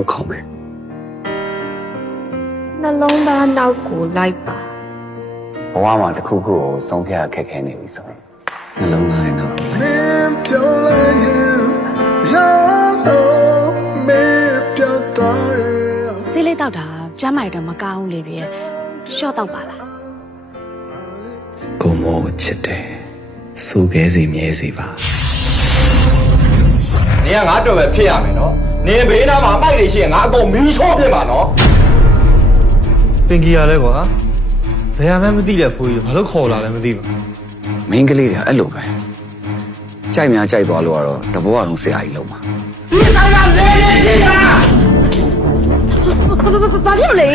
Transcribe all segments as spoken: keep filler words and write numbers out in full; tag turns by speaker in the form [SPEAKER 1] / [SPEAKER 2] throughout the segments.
[SPEAKER 1] ခေါ်မယ်
[SPEAKER 2] နှလုံးသားနောက်ကိုလိုက်ပါ
[SPEAKER 1] ဘဝမှာတစ်ခုခုကိုဆုံးဖြတ်ခက်ခဲနေပြီဆိုရင်နှလုံးသားရဲ့နောက်ကိုလိုက်
[SPEAKER 3] ဆေးလေးတောက်တာကျမ်းမာရတော့မကောင်းဘူးလေပြည့်ရှော့တော့ပါလား
[SPEAKER 1] ကိုမောချစ်တယ်စူခဲစီမြဲစီပါ
[SPEAKER 4] နေကငါတော်ပဲဖြစ်ရမယ်နော်နေဘေးနားမှာအမိုက်တွေရှိရင်ငါအကုန်မီးချော့ပြစ်ပါနော်ပင်ကြီးရလဲကွာဘယ်မှမသိတဲ့ဖိုးကြီးဘာလို့ခေါ်လာလဲမသိပါ
[SPEAKER 1] မင်းကလေးတွေအဲ့လိုပဲကြိုက်များကြိုက်သွားလို့ကတော့တဘောအောင်ဆရာကြီးလုံးပါ
[SPEAKER 2] ဘာဖြစ်လို့လဲ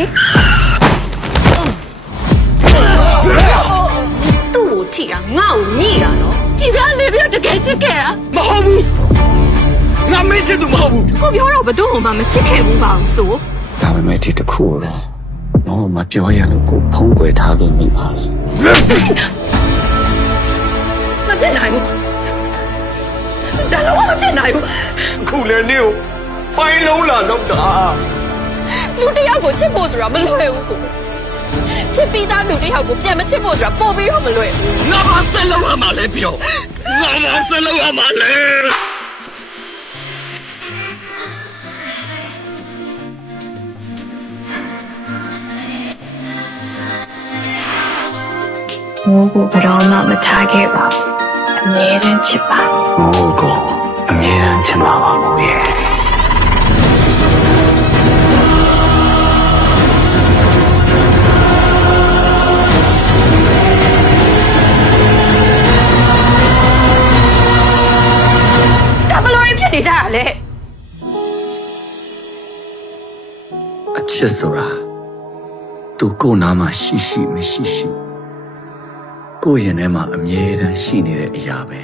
[SPEAKER 2] သူ့ကိုထိတာငါ့ကိုညိတာနော်ကြည်ပြားလေးပြတကယ်ချစ်ခဲ့တာ
[SPEAKER 4] မဟုတ်ဘူးငါမေ့စစ်သူမဟုတ်ဘူး
[SPEAKER 2] ကိုပြောတော့ဘယ်သူ့မှမချစ်ခဲ့ဘူးပါအောင်ဆို
[SPEAKER 1] ဒါပေမဲ့ဒီတစ်ခုတော့တော့မပြောရလို့ကိုဖုံးကွယ်ထားခဲ့မိပါလေ
[SPEAKER 2] မချစ်နိုင်ဘူးဒါလုံးဝမချစ်နိုင်ဘူး
[SPEAKER 4] ခုလေနေကိုပိုင်းလုံးလာတော့တာ
[SPEAKER 2] လူတစ်ယောက်ကိုချစ်ဖို့ဆိုတာမလွယ်ဘူးကိုချစ်ပြီးသားလူတစ်ယောက်ကိုပြန်မချစ်ဖို့ဆိုတာပို့ပြီးတော့မလွယ်ဘူး
[SPEAKER 4] ငါဘာဆက်လုပ်ရမှာလဲပြောငါဘာဆက်လုပ်ရမှာလဲ
[SPEAKER 2] မိုးကိုဘယ်တော့မှမထားခဲ့ပါဘူးအမြဲတမ်းချစ်ပါ
[SPEAKER 1] မိုးကိုအမြဲတမ်းချင်ပါပါမိုးရဲ့
[SPEAKER 2] ဒါဘလို့ဖြစ်နေကြရလဲ
[SPEAKER 1] အချစ်ဆိုတာသူကိုယ်နာမှာရှိရှိမရှိရှိကိုယ့်ရင်ထဲမှာအမြဲတမ်းရှိနေတဲ့အရာပဲ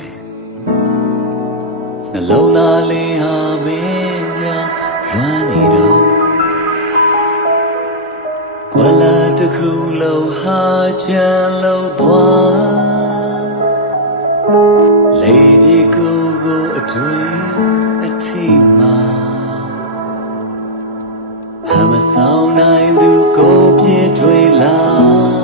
[SPEAKER 1] နှလုံးသားလေးဟာမင်းကြောင့်လွမ်းနေတော့ကွာလာတစ်ခုလုံးဟာချမ်းလို့သွားလေဒီကိုကိုအတွေ့အထိမှာအမဆောင်နိုင်သူကိုပြည့်တွေးလာ